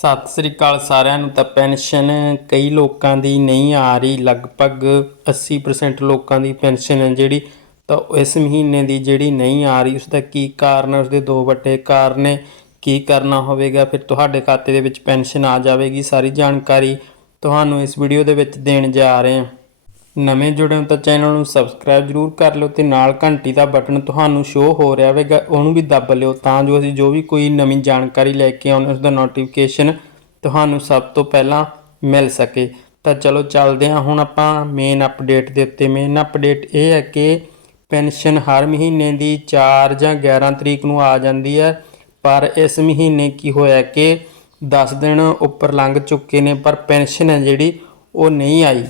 ਸਤਿ ਸ੍ਰੀ ਅਕਾਲ ਸਾਰਿਆਂ ਨੂੰ ਤਾਂ ਪੈਨਸ਼ਨ ਕਈ ਲੋਕਾਂ ਦੀ ਨਹੀਂ ਆ ਰਹੀ, ਲਗਭਗ 80% ਲੋਕਾਂ ਦੀ ਪੈਨਸ਼ਨ ਹੈ ਜਿਹੜੀ, ਤਾਂ ਇਸ ਮਹੀਨੇ ਦੀ ਜਿਹੜੀ ਨਹੀਂ ਆ ਰਹੀ ਉਸ ਦਾ ਕੀ ਕਾਰਨ ਹੈ? ਉਸਦੇ ਦੋ ਵੱਡੇ ਕਾਰਨ ਨੇ। ਕੀ ਕਰਨਾ ਹੋਵੇਗਾ? ਫਿਰ ਤੁਹਾਡੇ ਖਾਤੇ ਦੇ ਵਿੱਚ ਪੈਨਸ਼ਨ ਆ ਜਾਵੇਗੀ। ਸਾਰੀ ਜਾਣਕਾਰੀ ਤੁਹਾਨੂੰ ਇਸ ਵੀਡੀਓ ਦੇ ਵਿੱਚ ਦੇਣ ਜਾ ਰਹੇ ਹਾਂ। ਨਵੇਂ ਜੁੜੇ ਹੋ ਤਾਂ ਚੈਨਲ ਨੂੰ ਸਬਸਕ੍ਰਾਈਬ ਜਰੂਰ ਕਰ ਲਿਓ ਤੇ ਨਾਲ ਘੰਟੀ ਦਾ ਬਟਨ ਤੁਹਾਨੂੰ ਸ਼ੋ ਹੋ ਰਿਹਾ ਹੋਵੇਗਾ, ਉਹਨੂੰ ਵੀ ਦੱਬ ਲਿਓ ਤਾਂ ਜੋ ਅਸੀਂ ਜੋ ਵੀ ਕੋਈ ਨਵੀਂ ਜਾਣਕਾਰੀ ਲੈ ਕੇ ਆਉਂਦੇ ਉਸ ਦਾ ਨੋਟੀਫਿਕੇਸ਼ਨ ਤੁਹਾਨੂੰ ਸਭ ਤੋਂ ਪਹਿਲਾਂ ਮਿਲ ਸਕੇ। ਤਾਂ ਚਲੋ ਚੱਲਦੇ ਹਾਂ, ਹੁਣ ਆਪਾਂ ਮੇਨ ਅਪਡੇਟ ਦੇ ਉੱਤੇ। ਮੇਨ ਅਪਡੇਟ ਇਹ ਹੈ ਕਿ ਪੈਨਸ਼ਨ ਹਰ ਮਹੀਨੇ ਦੀ 4 ਜਾਂ 11 ਤਰੀਕ ਨੂੰ ਆ ਜਾਂਦੀ ਹੈ, ਪਰ ਇਸ ਮਹੀਨੇ ਕੀ ਹੋਇਆ ਕਿ 10 ਦਿਨ ਉੱਪਰ ਲੰਘ ਚੁੱਕੇ ਨੇ, ਪਰ ਪੈਨਸ਼ਨ ਹੈ ਜਿਹੜੀ ਉਹ ਨਹੀਂ ਆਈ।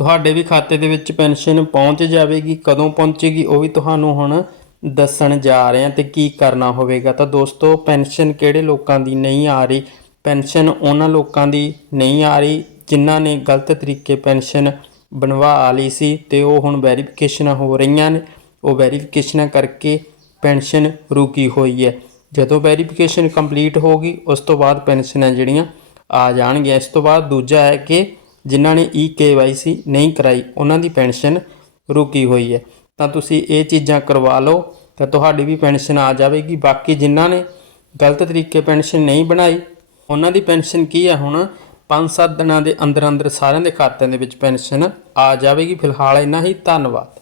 ਤੁਹਾਡੇ ਵੀ ਖਾਤੇ ਦੇ ਵਿੱਚ ਪੈਨਸ਼ਨ ਪਹੁੰਚ ਜਾਵੇਗੀ, ਕਦੋਂ ਪਹੁੰਚੇਗੀ ਉਹ ਵੀ ਤੁਹਾਨੂੰ ਹੁਣ ਦੱਸਣ ਜਾ ਰਹੇ ਹਾਂ ਤੇ ਕੀ ਕਰਨਾ ਹੋਵੇਗਾ। ਤਾਂ ਦੋਸਤੋ, ਪੈਨਸ਼ਨ ਕਿਹੜੇ ਲੋਕਾਂ ਦੀ ਨਹੀਂ ਆ ਰਹੀ? ਪੈਨਸ਼ਨ ਉਹਨਾਂ ਲੋਕਾਂ ਦੀ ਨਹੀਂ ਆ ਰਹੀ ਜਿਨ੍ਹਾਂ ਨੇ ਗਲਤ ਤਰੀਕੇ ਪੈਨਸ਼ਨ ਬਣਵਾ ਲਈ ਸੀ ਤੇ ਉਹ ਹੁਣ ਵੈਰੀਫਿਕੇਸ਼ਨਾਂ ਹੋ ਰਹੀਆਂ ਨੇ। ਉਹ ਵੈਰੀਫਿਕੇਸ਼ਨਾਂ ਕਰਕੇ ਪੈਨਸ਼ਨ ਰੁਕੀ ਹੋਈ ਹੈ। ਜਦੋਂ ਵੈਰੀਫਿਕੇਸ਼ਨ ਕੰਪਲੀਟ ਹੋਗੀ ਉਸ ਤੋਂ ਬਾਅਦ ਪੈਨਸ਼ਨਾਂ ਜਿਹੜੀਆਂ ਆ ਜਾਣਗੀਆਂ। ਇਸ ਤੋਂ ਬਾਅਦ ਦੂਜਾ ਹੈ ਕਿ ਜਿਨ੍ਹਾਂ ਨੇ ਈ KYC ਨਹੀਂ ਕਰਾਈ, ਉਹਨਾਂ ਦੀ ਪੈਨਸ਼ਨ ਰੁਕੀ ਹੋਈ ਹੈ। ਤਾਂ ਤੁਸੀਂ ਇਹ ਚੀਜ਼ਾਂ ਕਰਵਾ ਲਓ, ਤਾਂ ਤੁਹਾਡੀ ਵੀ ਪੈਨਸ਼ਨ ਆ ਜਾਵੇਗੀ। ਬਾਕੀ ਜਿਨ੍ਹਾਂ ਨੇ ਗਲਤ ਤਰੀਕੇ ਪੈਨਸ਼ਨ ਨਹੀਂ ਬਣਾਈ, ਉਹਨਾਂ ਦੀ ਪੈਨਸ਼ਨ ਕੀ ਹੈ ਹੁਣ? 5-7 ਦਿਨਾਂ ਦੇ ਅੰਦਰ ਅੰਦਰ ਸਾਰਿਆਂ ਦੇ ਖਾਤਿਆਂ ਦੇ ਵਿੱਚ ਪੈਨਸ਼ਨ ਆ ਜਾਵੇਗੀ। ਫਿਲਹਾਲ ਇੰਨਾ ਹੀ, ਧੰਨਵਾਦ।